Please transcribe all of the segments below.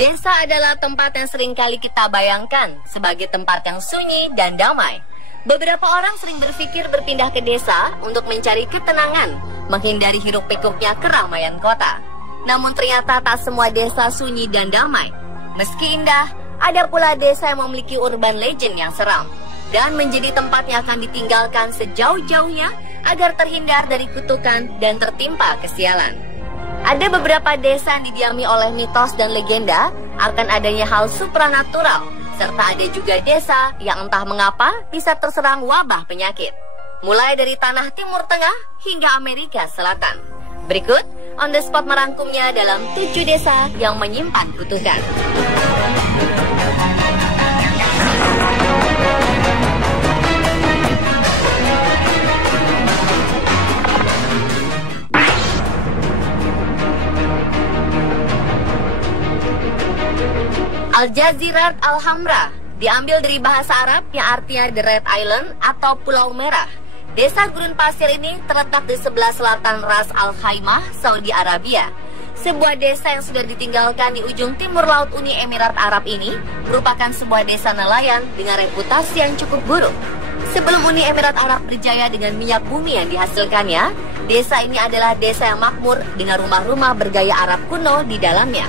Desa adalah tempat yang sering kali kita bayangkan sebagai tempat yang sunyi dan damai. Beberapa orang sering berpikir berpindah ke desa untuk mencari ketenangan, menghindari hiruk-pikuknya keramaian kota. Namun ternyata tak semua desa sunyi dan damai. Meski indah, ada pula desa yang memiliki urban legend yang seram dan menjadi tempat yang akan ditinggalkan sejauh-jauhnya agar terhindar dari kutukan dan tertimpa kesialan. Ada beberapa desa yang didiami oleh mitos dan legenda akan adanya hal supranatural, serta ada juga desa yang entah mengapa bisa terserang wabah penyakit. Mulai dari tanah Timur Tengah hingga Amerika Selatan. Berikut On The Spot merangkumnya dalam 7 desa yang menyimpan kutukan. Al-Jazirat Al-Hamra diambil dari bahasa Arab yang artinya The Red Island atau Pulau Merah. Desa gurun pasir ini terletak di sebelah selatan Ras Al Khaimah, Saudi Arabia. Sebuah desa yang sudah ditinggalkan di ujung timur laut Uni Emirat Arab ini merupakan sebuah desa nelayan dengan reputasi yang cukup buruk. Sebelum Uni Emirat Arab berjaya dengan minyak bumi yang dihasilkannya, desa ini adalah desa yang makmur dengan rumah-rumah bergaya Arab kuno di dalamnya.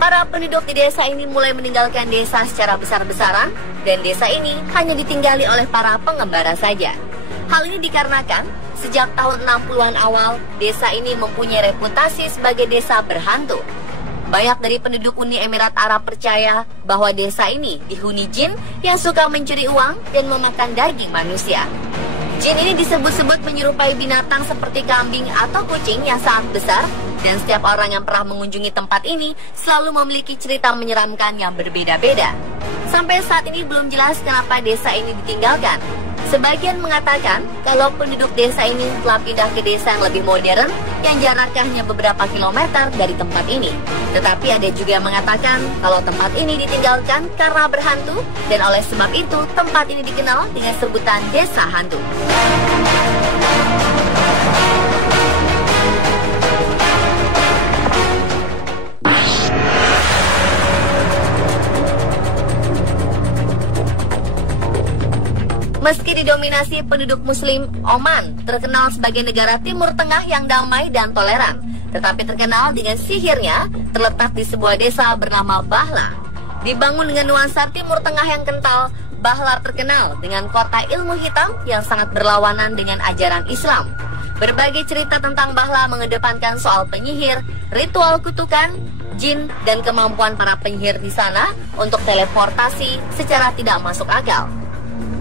Para penduduk di desa ini mulai meninggalkan desa secara besar-besaran dan desa ini hanya ditinggali oleh para pengembara saja. Hal ini dikarenakan sejak tahun 60-an awal, desa ini mempunyai reputasi sebagai desa berhantu. Banyak dari penduduk Uni Emirat Arab percaya bahwa desa ini dihuni jin yang suka mencuri uang dan memakan daging manusia. Jin ini disebut-sebut menyerupai binatang seperti kambing atau kucing yang sangat besar, dan setiap orang yang pernah mengunjungi tempat ini selalu memiliki cerita menyeramkan yang berbeda-beda. Sampai saat ini belum jelas kenapa desa ini ditinggalkan. Sebagian mengatakan kalau penduduk desa ini telah pindah ke desa yang lebih modern yang jaraknya hanya beberapa kilometer dari tempat ini. Tetapi ada juga yang mengatakan kalau tempat ini ditinggalkan karena berhantu, dan oleh sebab itu tempat ini dikenal dengan sebutan desa hantu. Meski didominasi penduduk muslim, Oman terkenal sebagai negara Timur Tengah yang damai dan toleran, tetapi terkenal dengan sihirnya terletak di sebuah desa bernama Bahla. Dibangun dengan nuansa Timur Tengah yang kental, Bahla terkenal dengan kota ilmu hitam yang sangat berlawanan dengan ajaran Islam. Berbagai cerita tentang Bahla mengedepankan soal penyihir, ritual kutukan, jin, dan kemampuan para penyihir di sana untuk teleportasi secara tidak masuk akal.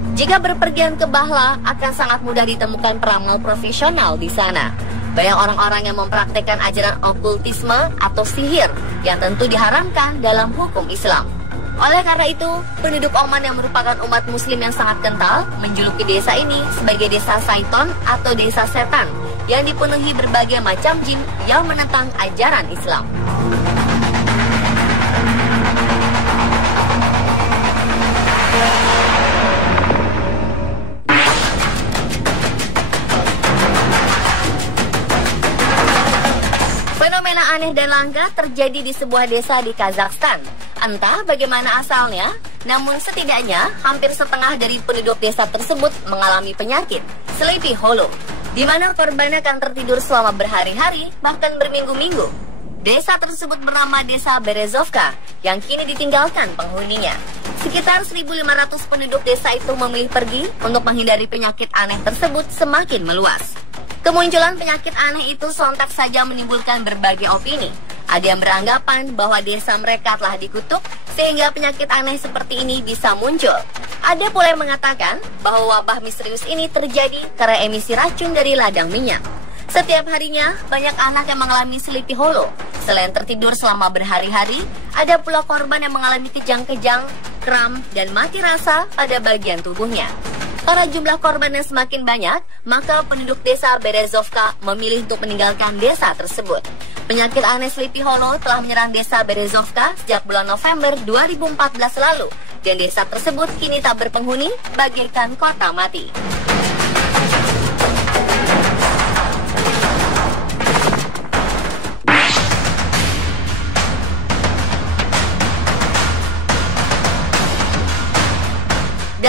Jika berpergian ke Bahla, akan sangat mudah ditemukan peramal profesional di sana. Banyak orang-orang yang mempraktekkan ajaran okultisme atau sihir yang tentu diharamkan dalam hukum Islam. Oleh karena itu, penduduk Oman yang merupakan umat muslim yang sangat kental menjuluki desa ini sebagai desa Saiton atau desa setan yang dipenuhi berbagai macam jin yang menentang ajaran Islam. Fenomena aneh dan langka terjadi di sebuah desa di Kazakhstan. Entah bagaimana asalnya, namun setidaknya hampir setengah dari penduduk desa tersebut mengalami penyakit Sleepy Hollow, di mana korbannya akan tertidur selama berhari-hari bahkan berminggu-minggu. Desa tersebut bernama Desa Berezovka yang kini ditinggalkan penghuninya. Sekitar 1.500 penduduk desa itu memilih pergi untuk menghindari penyakit aneh tersebut semakin meluas. Kemunculan penyakit aneh itu sontak saja menimbulkan berbagai opini. Ada yang beranggapan bahwa desa mereka telah dikutuk sehingga penyakit aneh seperti ini bisa muncul. Ada pula yang mengatakan bahwa wabah misterius ini terjadi karena emisi racun dari ladang minyak. Setiap harinya, banyak anak yang mengalami Sleepy Hollow. Selain tertidur selama berhari-hari, ada pula korban yang mengalami kejang-kejang, kram, dan mati rasa pada bagian tubuhnya. Karena jumlah korban yang semakin banyak, maka penduduk desa Berezovka memilih untuk meninggalkan desa tersebut. Penyakit aneh Sleepy Hollow telah menyerang desa Berezovka sejak bulan November 2014 lalu, dan desa tersebut kini tak berpenghuni, bagaikan kota mati.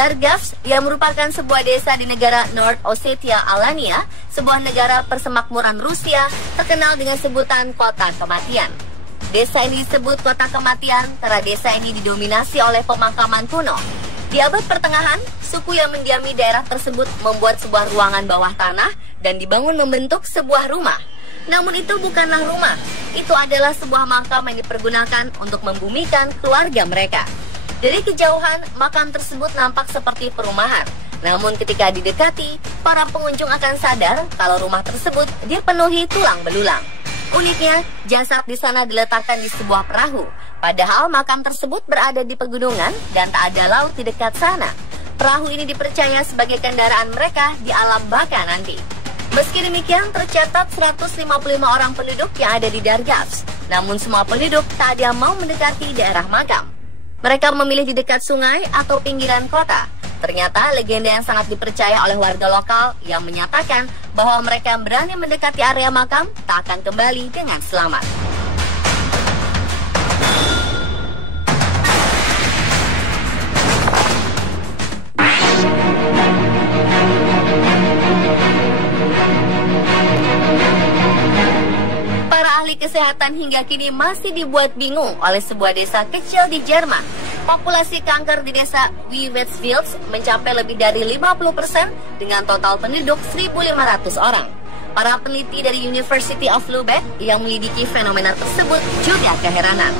Dargavs yang merupakan sebuah desa di negara North Ossetia Alania, sebuah negara persemakmuran Rusia, terkenal dengan sebutan Kota Kematian. Desa ini disebut Kota Kematian karena desa ini didominasi oleh pemakaman kuno. Di abad pertengahan, suku yang mendiami daerah tersebut membuat sebuah ruangan bawah tanah dan dibangun membentuk sebuah rumah. Namun itu bukanlah rumah, itu adalah sebuah makam yang dipergunakan untuk membumikan keluarga mereka. Dari kejauhan, makam tersebut nampak seperti perumahan. Namun ketika didekati, para pengunjung akan sadar kalau rumah tersebut dipenuhi tulang belulang. Uniknya, jasad di sana diletakkan di sebuah perahu. Padahal makam tersebut berada di pegunungan dan tak ada laut di dekat sana. Perahu ini dipercaya sebagai kendaraan mereka di alam baka nanti. Meski demikian, tercatat 155 orang penduduk yang ada di Dargavs. Namun semua penduduk tak ada yang mau mendekati daerah makam. Mereka memilih di dekat sungai atau pinggiran kota. Ternyata legenda yang sangat dipercaya oleh warga lokal yang menyatakan bahwa mereka yang berani mendekati area makam tak akan kembali dengan selamat. Ahli kesehatan hingga kini masih dibuat bingung oleh sebuah desa kecil di Jerman. Populasi kanker di desa Wieverswils mencapai lebih dari 50% dengan total penduduk 1.500 orang. Para peneliti dari University of Lübeck yang melidiki fenomena tersebut juga keheranan.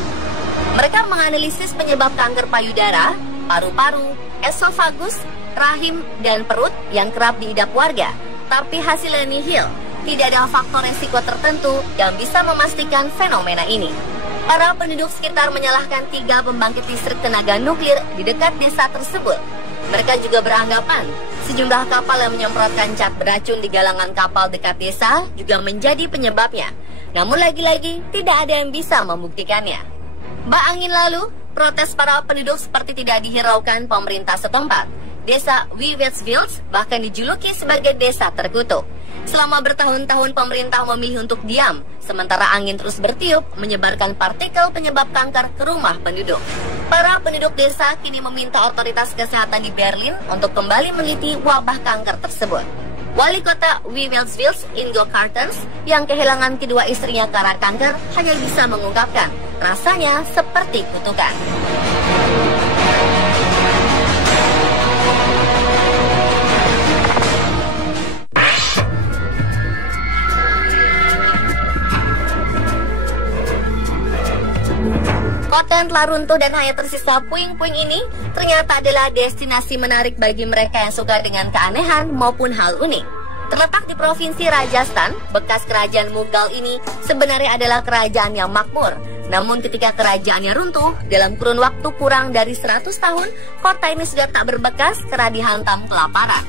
Mereka menganalisis penyebab kanker payudara, paru-paru, esofagus, rahim, dan perut yang kerap diidap warga, tapi hasilnya nihil. Tidak ada faktor resiko tertentu yang bisa memastikan fenomena ini. Para penduduk sekitar menyalahkan 3 pembangkit listrik tenaga nuklir di dekat desa tersebut. Mereka juga beranggapan sejumlah kapal yang menyemprotkan cat beracun di galangan kapal dekat desa juga menjadi penyebabnya. Namun lagi-lagi tidak ada yang bisa membuktikannya. Bak angin lalu, protes para penduduk seperti tidak dihiraukan pemerintah setempat. Desa Wieverswils bahkan dijuluki sebagai desa terkutuk. Selama bertahun-tahun pemerintah memilih untuk diam, sementara angin terus bertiup menyebarkan partikel penyebab kanker ke rumah penduduk. Para penduduk desa kini meminta otoritas kesehatan di Berlin untuk kembali meneliti wabah kanker tersebut. Wali kota Wieverswils, Ingo Kartens, yang kehilangan kedua istrinya karena kanker, hanya bisa mengungkapkan, rasanya seperti kutukan. Kota yang telah runtuh dan hanya tersisa puing-puing ini ternyata adalah destinasi menarik bagi mereka yang suka dengan keanehan maupun hal unik. Terletak di Provinsi Rajasthan, bekas kerajaan Mughal ini sebenarnya adalah kerajaan yang makmur. Namun ketika kerajaannya runtuh, dalam kurun waktu kurang dari 100 tahun, kota ini sudah tak berbekas karena dihantam kelaparan.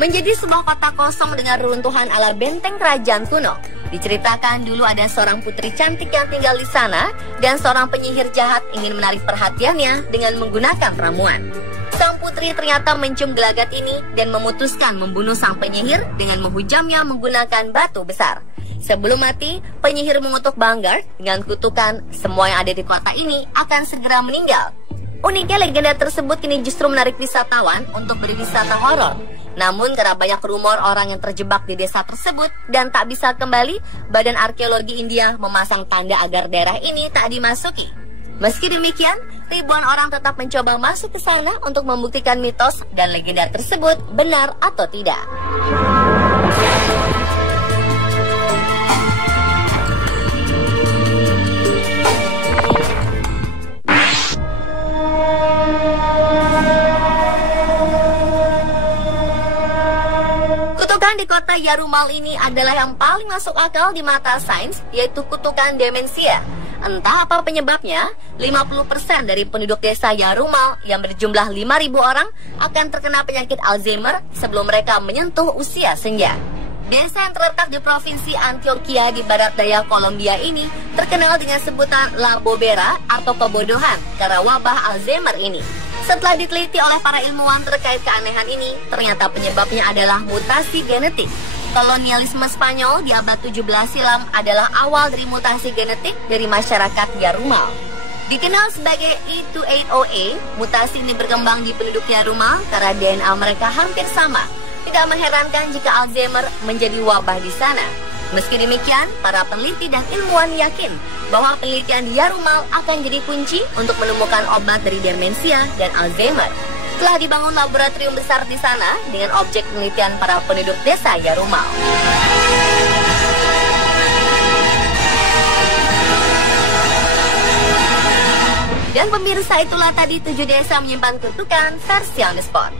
Menjadi sebuah kota kosong dengan reruntuhan ala benteng kerajaan kuno. Diceritakan dulu ada seorang putri cantik yang tinggal di sana dan seorang penyihir jahat ingin menarik perhatiannya dengan menggunakan ramuan. Sang putri ternyata mencium gelagat ini dan memutuskan membunuh sang penyihir dengan menghujamnya menggunakan batu besar. Sebelum mati, penyihir mengutuk Vanguard dengan kutukan semua yang ada di kota ini akan segera meninggal. Uniknya legenda tersebut kini justru menarik wisatawan untuk berwisata horor. Namun karena banyak rumor orang yang terjebak di desa tersebut dan tak bisa kembali, Badan Arkeologi India memasang tanda agar daerah ini tak dimasuki. Meski demikian, ribuan orang tetap mencoba masuk ke sana untuk membuktikan mitos dan legenda tersebut benar atau tidak. Kutukan di kota Yarumal ini adalah yang paling masuk akal di mata sains, yaitu kutukan demensia. Entah apa penyebabnya, 50% dari penduduk desa Yarumal yang berjumlah 5.000 orang akan terkena penyakit Alzheimer sebelum mereka menyentuh usia senja. Desa yang terletak di Provinsi Antioquia di barat daya Kolombia ini terkenal dengan sebutan La Bobera atau kebodohan karena wabah Alzheimer ini. Setelah diteliti oleh para ilmuwan terkait keanehan ini, ternyata penyebabnya adalah mutasi genetik. Kolonialisme Spanyol di abad 17 silam adalah awal dari mutasi genetik dari masyarakat Yarumal. Dikenal sebagai E28OA, mutasi ini berkembang di penduduk Yarumal karena DNA mereka hampir sama. Tidak mengherankan jika Alzheimer menjadi wabah di sana. Meski demikian, para peneliti dan ilmuwan yakin bahwa penelitian di Yarumal akan jadi kunci untuk menemukan obat dari demensia dan Alzheimer. Telah dibangun laboratorium besar di sana dengan objek penelitian para penduduk desa Yarumal. Dan pemirsa, itulah tadi 7 desa menyimpan kutukan versi on the spot.